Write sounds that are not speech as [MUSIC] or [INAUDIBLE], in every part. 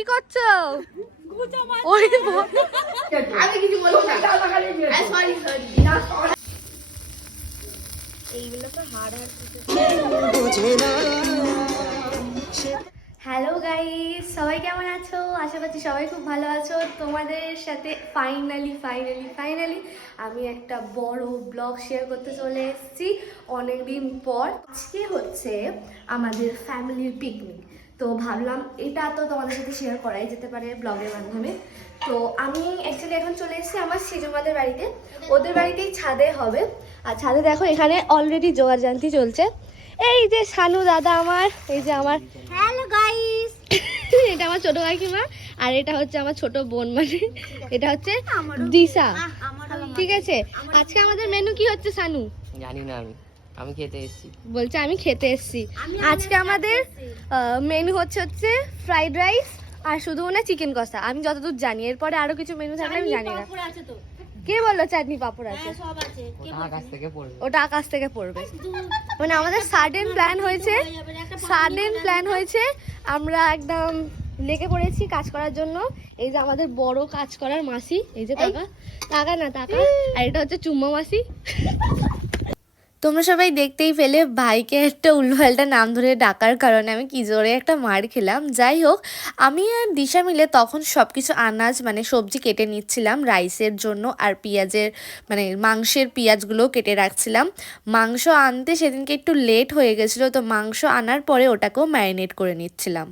কি করছ? ওই আমি কিছু বলব না সরি সরি এইগুলো তো হাড় হাড় হ্যালো গাইস সবাই কেমন আছো? আশা করছি সবাই খুব ভালো আছো। তোমাদের সাথে ফাইনালি ফাইনালি ফাইনালি আমি একটা বড় ব্লগ শেয়ার করতে চলে এসেছি। অনেকদিন পর আজকে হচ্ছে আমাদের ফ্যামিলির পিকনিক তো ভাবলাম এটা তো তোমাদের সাথে শেয়ার করাই যেতে পারে ব্লগের মাধ্যমে। তো আমি অ্যাকচুয়ালি এখন চলে এসেছি আমার সিজুমাদের বাড়িতে। ওদের বাড়িতেই ছাদে হবে। আর ছাদে দেখো এখানে অলরেডি জোগাড় জানতি চলছে। এই যে শানু দাদা আমার এই যে আমার। হ্যালো গাইস [LAUGHS] এটা আমার ছোট কাকিমা আর এটা হচ্ছে আমার ছোট বোন মানে এটা হচ্ছে দিশা। ঠিক আছে? আজকে আমাদের মেনু কি হচ্ছে শানু? জানি না আমি। আমি খেতে এসেছি। বলছে আমি খেতে এসেছি। আজকে আমাদের মেনু হচ্ছে হচ্ছে ফ্রাইড রাইস আর শুধু মনে চিকেন কষা। আমি যতদূর জানি এরপরে আরও কিছু মেনু থাকলে আমি জানি না। কে বলল চাটনি পাপড় আছে? হ্যাঁ সব আছে। ওটা আকাশ থেকে পড়বে। ওটা আকাশ থেকে পড়বে। মানে আমাদের সাডেন প্ল্যান হয়েছে সাডেন প্ল্যান হয়েছে আমরা একদম লেগে পড়েছি কাজ করার জন্য। এই যে আমাদের বড় কাজ করার মাসি এই যে টাকা টাকা না টাকা আর এটা হচ্ছে চুম্মা মাসি। তোমরা সবাই দেখতেই পেলে ভাইকে একটা উল্টোপাল্টা নাম ধরে ডাকার কারণে আমি কি জোরে একটা মার খেলাম। যাই হোক আমি আর দিশা মিলে তখন সব কিছু আনাজ মানে সবজি কেটে নিচ্ছিলাম রাইসের জন্য আর পেঁয়াজের মানে মাংসের পেঁয়াজগুলো কেটে রাখছিলাম। মাংস আনতে সেদিনকে একটু লেট হয়ে গেছিল তো মাংস আনার পরে ওটাকেও ম্যারিনেট করে নিচ্ছিলাম।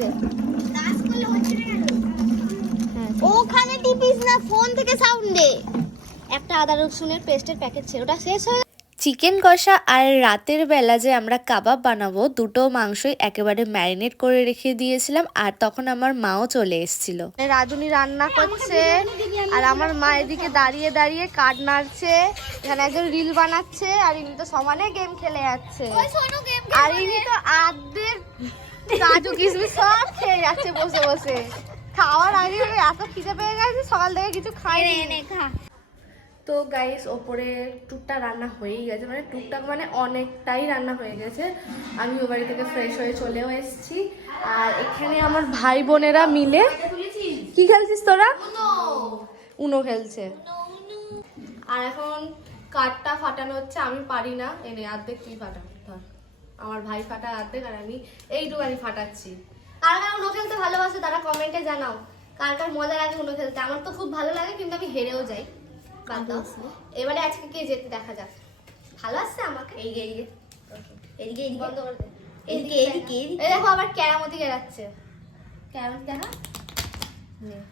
দে ওখানে টিপিস না ফোন থেকে সাউন্ড দে। একটা আদা রসুনের পেস্টের প্যাকেট ছিল। ওটা শেষ হয়ে চিকেন কষা আর রাতের বেলা যে আমরা কাবাব বানাবো দুটো মাংসই একেবারে ম্যারিনেট করে রেখে দিয়েছিলাম আর তখন আমার মাও চলে এসেছিল। রাজুনি রান্না করছে আর আমার মা এদিকে দাঁড়িয়ে দাঁড়িয়ে কাঠ নাড়ছে এখানে একজন রিল বানাচ্ছে আর ইনি তো সমানে গেম খেলে যাচ্ছে। আর ইনি তো আর্ধেক কাজু কিশমিশ সব খেয়ে যাচ্ছে বসে বসে। খাওয়ার আগে এত খিদে পেয়ে গেছে সকাল থেকে কিছু খাইনি। তো গাইস ওপরে টুকটা রান্না হয়েই গেছে। মানে টুকটাক মানে অনেকটাই রান্না হয়ে গেছে। আমি ও বাড়ি থেকে ফ্রেশ হয়ে চলেও এসেছি। আর এখানে আমার ভাই বোনেরা মিলে কি খেলছিস তোরা? উনো খেলছে। আর এখন কাঠটা ফাটানো হচ্ছে, আমি পারি না। এনে অর্ধেক তুই ফাটা, ধর। আমার ভাই ফাটা অর্ধেক আর আমি এইটুকানি ফাটাচ্ছি। কার কার উনো খেলতে ভালোবাসে তারা কমেন্টে জানাও। কার কার মজা লাগে উনো খেলতে। আমার তো খুব ভালো লাগে, কিন্তু আমি হেরেও যাই। বাদ দাও। এবারে আজকে কে যেতে দেখা যাক। ভালো আসছে আমাকে? এই এদিকে এদিকে বন্ধ করে দে। এদিকে এদিকে এই দেখো আবার ক্যারামতি ক্যারামতি দেখা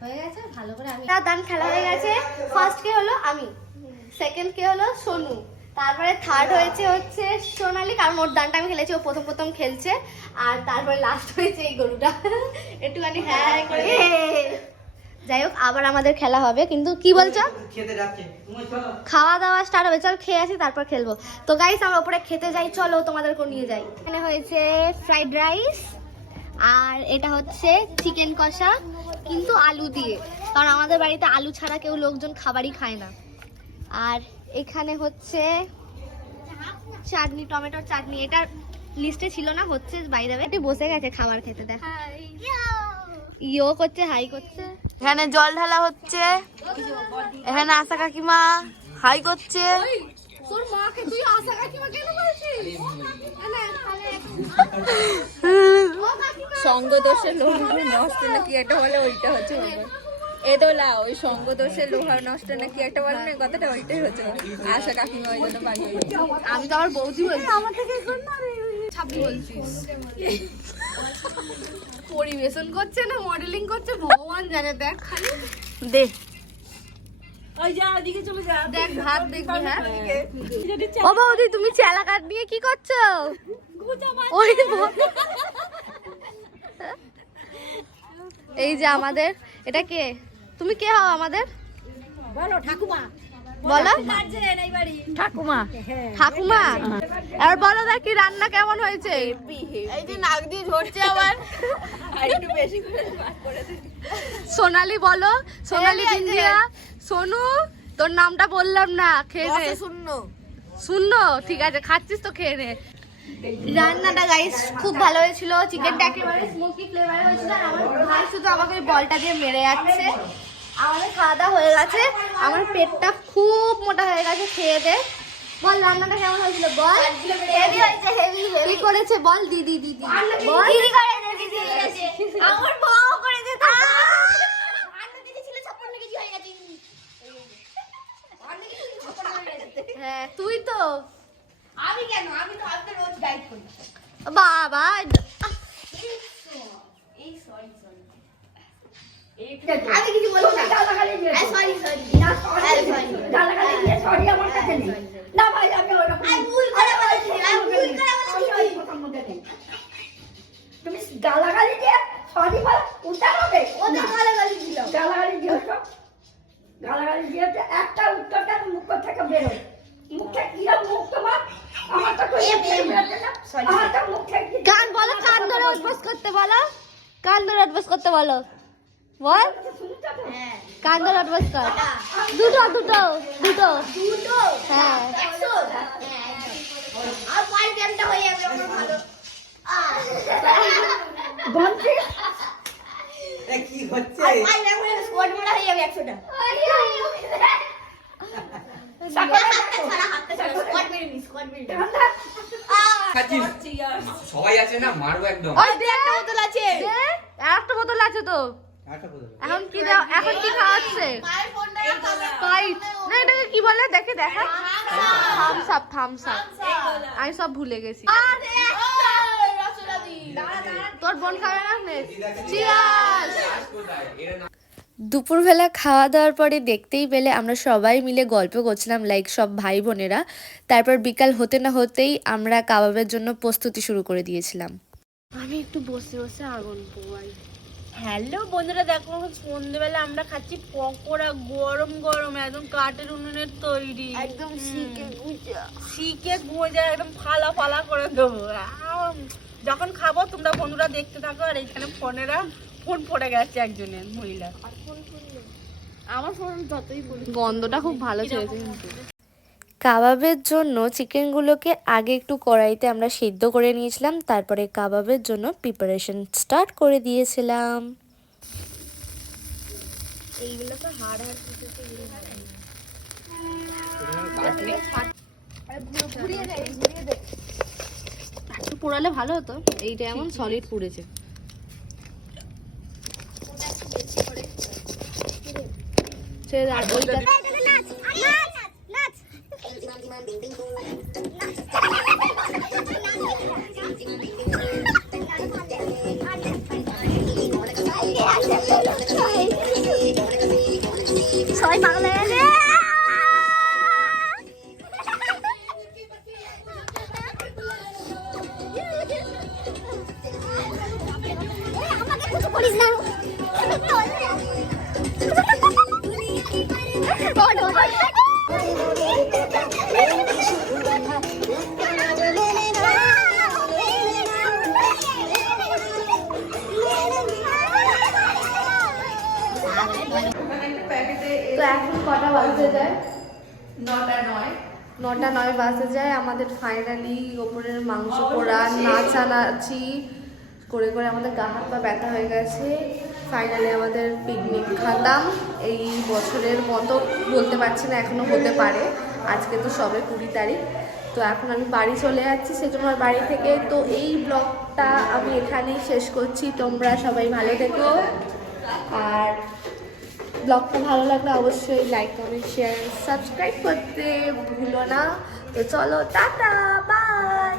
হয়ে গেছে ভালো করে আমি দান খেলা হয়ে গেছে। ফার্স্ট কে হলো আমি। সেকেন্ড কে হলো সোনু। তারপরে থার্ড হয়েছে হচ্ছে সোনালি কারণ ওর দানটা আমি খেলেছি ও প্রথম প্রথম খেলছে। আর তারপরে লাস্ট হয়েছে এই গরুটা। [LAUGHS] একটুখানি হ্যাঁ হ্যাঁ করে যাই হোক আবার আমাদের খেলা হবে। কিন্তু কি বলছো? খাওয়া দাওয়া স্টার্ট হবে। চল খেয়ে আসি তারপর খেলব। তো গাইস আমরা ওপরে খেতে যাই। চলো তোমাদেরকে নিয়ে যাই। এখানে হয়েছে ফ্রাইড রাইস আর এটা হচ্ছে চিকেন কষা কিন্তু আলু দিয়ে। কারণ আমাদের বাড়িতে আলু ছাড়া কেউ লোকজন খাবারই খায় না। আর এখানে হচ্ছে চাটনি টমেটোর চাটনি। এটা লিস্টে ছিল না হচ্ছে বাইরে বাইরে বসে গেছে খাবার খেতে দেখ। ইও করছে হাই করছে। এখানে জল ঢালা হচ্ছে। এখানে আশা কাকিমা হাই করছে। লোহা নষ্ট নাকি একটা বলে ওইটা হচ্ছে এদোলা ওই লোহা নষ্ট নাকি একটা বলে না কথাটা ওইটাই হচ্ছে। আশা কাকিমা ওই জন্য আমি তো আমার বৌদি বলছি। আমার থেকে ছাপি বলছিস? পরিবেশন করছে না মডেলিং করছে? ভগবান জানে দেখ খালি। দে। দেখ ভাত দেখবি হ্যাঁ? ও বৌদি তুমি চেলা কাঠ নিয়ে কি করছ? এই যে আমাদের এটা কে? তুমি কে হও আমাদের? বলো ঠাকুমা। বলো। ঠাকুমা। ঠাকুমা। আর বলো দেখি রান্না কেমন হয়েছে? এই যে নাক দিয়ে ঝরছে আবার। সোনালি বলো। সোনালি বিন্দিয়া। সোনু তোর নামটা বললাম না খেয়ে নে। শূন্য। শূন্য? ঠিক আছে খাচ্ছিস তো খেয়ে নে। রান্নাটা গাইস খুব ভালো হয়েছিল। চিকেনটা একেবারে স্মোকি ফ্লেভার হয়েছিল। আমার ভাই শুধু আমাকে ওই বলটা দিয়ে মেরে যাচ্ছে। আমাদের খাওয়া দাওয়া হয়ে গেছে। আমার পেটটা খুব মোটা হয়ে গেছে খেয়ে দে। বল রান্নাটা কেমন হয়েছিল বল? হেভি হয়েছে হেভি হেভি করেছে বল? দিদি দিদি বল। দিদি করেছে দিদি আমার বউ করেছে হ্যাঁ তুই তো। আমি কেন? আমি তো আপনার রোজ গাইড করি। বাবা আমি কিছু বলব না। সরি সরি সরি সরি আমার কাছে নেই। না ভাই আমি ওরকম আমি ভুল করে বলেছি আমি ভুল করে বলেছি কথার মধ্যে নেই। তুমি গালাগালি দিয়ে সরি বল উত্তর হবে ও তো দিল গালাগালি দিয়েছ গালাগালি দিয়েছে একটা উত্তরটা মুখ থেকে বেরোয় মুখে কিরম মুখ তোমার? আমার তো কোনো আমার তো মুখ থেকে কান বলো কান ধরে অভ্যাস করতে বলো। কান ধরে অভ্যাস করতে বলো। বল হ্যাঁ। ধরে অভ্যাস কর দুটো। দুটো দুটো দুটো। হ্যাঁ। হ্যাঁ আর পাঁচ গেমটা হয়ে যাবে আমার ভালো। কি হচ্ছে? আর স্কোয়াড মারা হয়ে যাবে সবাই আছে না? মারবো একদম। একটা বোতল আছে। একটা বোতল আছে তো। এখন কি দাও এখন কি খাওয়াচ্ছে। স্প্রাইট না এটাকে কি বলে? দেখে দেখা। থামস আপ থামস আপ আমি সব ভুলে গেছি। তোর বোন খাবে না চিয়ার্স না- দুপুরবেলা খাওয়া দাওয়ার পরে দেখতেই পেলে আমরা সবাই মিলে গল্প করছিলাম লাইক সব ভাই বোনেরা। তারপর বিকাল হতে না হতেই আমরা কাবাবের জন্য প্রস্তুতি শুরু করে দিয়েছিলাম। আমি একটু বসে বসে আগুন পোয়াই। হ্যালো বন্ধুরা দেখো সন্ধ্যেবেলা আমরা খাচ্ছি পকোড়া গরম গরম একদম কাঠের উনুনের তৈরি। একদম শিখে গুজা শিখে গুঁজে একদম ফালা ফালা করে দেবো। যখন খাব তোমরা বন্ধুরা দেখতে থাকো আর এখানে ফোনেরা ফোন পড়ে গেছে একজনের মহিলা। আমার ফোন যতই গন্ধটা খুব ভালো ছেড়েছে কিন্তু। কাবাবের জন্য চিকেনগুলোকে আগে একটু কড়াইতে আমরা সিদ্ধ করে নিয়েছিলাম তারপরে কাবাবের জন্য প্রিপারেশন স্টার্ট করে দিয়েছিলাম একটু পোড়ালে ভালো হতো এইটা এমন সলিড পুড়েছে আর ওইটা bimbing kung tenang. কটা বাজতে যায়? নটা নয়। নটা নয় বাজতে যায় আমাদের ফাইনালি ওপরের মাংস পোড়া নাচানাচি করে করে আমাদের গা হাত পা ব্যথা হয়ে গেছে। ফাইনালি আমাদের পিকনিক খাতাম। এই বছরের মতো বলতে পারছি না এখনও হতে পারে। আজকে তো সবে কুড়ি তারিখ। তো এখন আমি বাড়ি চলে যাচ্ছি সেজন্য আমার বাড়ি থেকে। তো এই ব্লগটা আমি এখানেই শেষ করছি। তোমরা সবাই ভালো থেকো। আর ব্লগটা ভালো লাগলে অবশ্যই লাইক কমেন্ট শেয়ার সাবস্ক্রাইব করতে ভুলো না। তো চলো, টাটা বাই